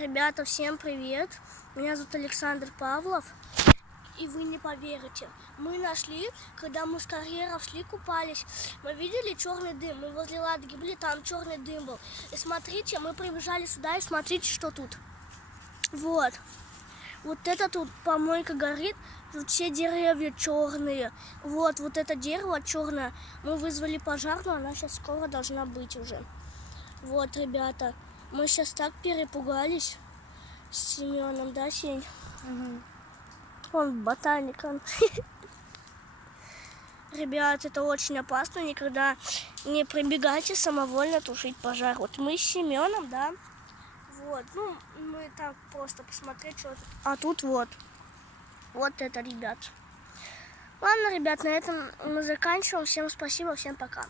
Ребята, всем привет! Меня зовут Александр Павлов. И вы не поверите, мы нашли, когда мы с карьеров шли, купались, мы видели черный дым. Мы возле Ладоги были, там черный дым был. И смотрите, мы прибежали сюда, и смотрите, что тут. Вот это тут помойка горит, тут все деревья черные. Вот это дерево черное. Мы вызвали пожарную, она сейчас скоро должна быть уже. Вот, ребята, мы сейчас так перепугались с Семеном, да, Сень? Угу. Он ботаник, он. Ребят, это очень опасно, никогда не прибегайте самовольно тушить пожар. Вот мы с Семеном, да, вот, ну, мы так просто посмотреть, что тут. А тут вот это, ребят. Ладно, ребят, на этом мы заканчиваем. Всем спасибо, всем пока.